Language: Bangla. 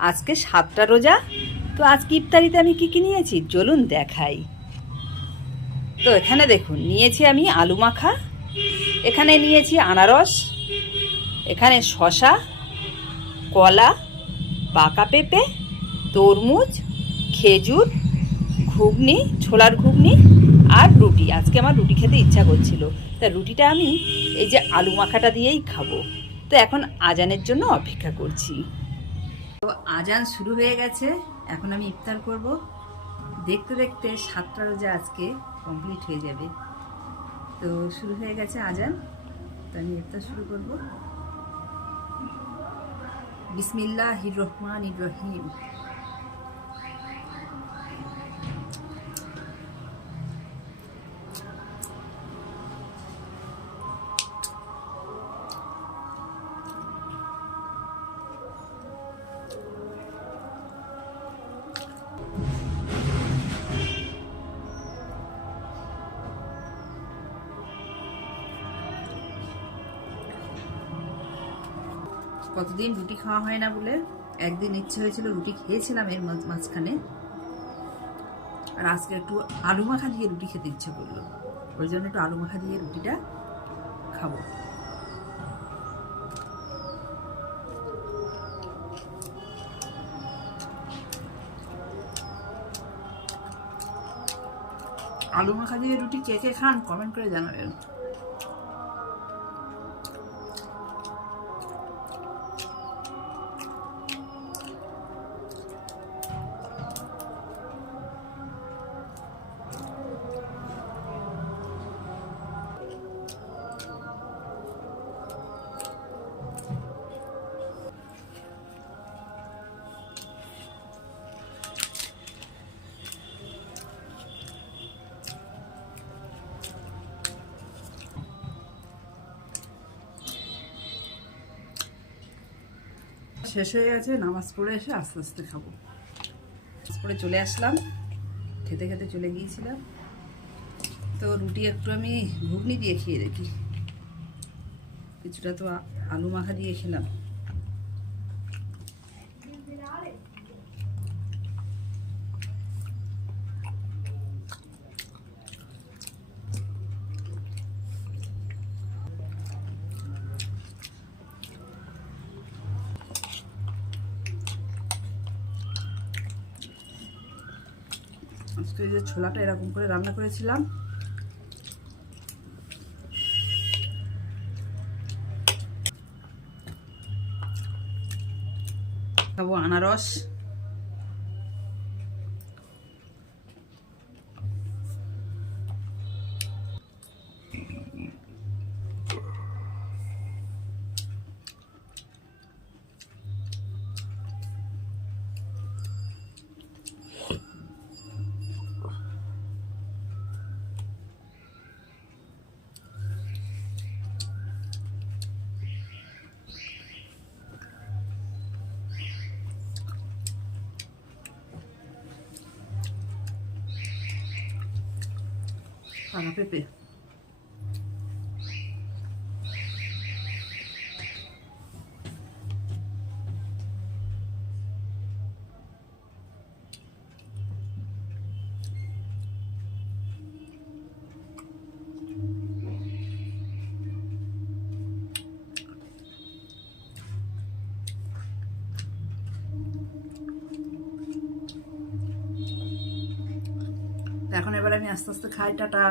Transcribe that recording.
আজকে 7টা রোজা। তো আজকে ইফতারিতে আমি কি কি নিয়েছি চলুন দেখাই। তো এখানে দেখুন নিয়েছি আমি আলু মাখা, এখানে নিয়েছি আনারস, এখানে শশা, কলা, পাকা পেঁপে, তরমুজ, খেজুর, ঘুগনি, ছোলার ঘুগনি আর রুটি। আজকে আমার রুটি খেতে ইচ্ছা করছিল, তা রুটিটা আমি এই যে আলু মাখাটা দিয়েই খাবো। তো এখন আজানের জন্য অপেক্ষা করছি। তো আজান শুরু হয়ে গেছে, এখন আমি ইফতার করব। দেখতে দেখতে 7টা রোজা আজকে কমপ্লিট হয়ে যাবে। তো শুরু হয়ে গেছে আজান, তো আমি ইফতার শুরু করব। বিসমিল্লাহির রহমানির রহিম। কতদিন রুটি খাওয়া হয় না বলে একদিন ইচ্ছে হয়েছিল, রুটি খেয়েছিলাম এর মাঝখানে, আর আজকে একটু আলু মাখা দিয়ে রুটি খেতে ইচ্ছে করলো, ওই জন্য একটু আলু মাখা দিয়ে রুটিটা খাবো। আলু মাখা দিয়ে রুটি কে কে খান কমেন্ট করে জানাবেন। শেষ হয়ে গেছে, নামাজ পড়ে এসে আস্তে আস্তে খাবো। নামাজ পড়ে চলে আসলাম, খেতে খেতে চলে গিয়েছিলাম। তো রুটি একটু আমি ঘুগনি দিয়ে খেয়ে দেখি, কিছুটা তো আলু মাখা দিয়ে খেলাম। আজকে যে ছোলাটা এরকম করে রান্না করেছিলাম, খাবো আনারস, পাকা পেঁপে। এখন এবার আমি আস্তে আস্তে খাই, টাটা।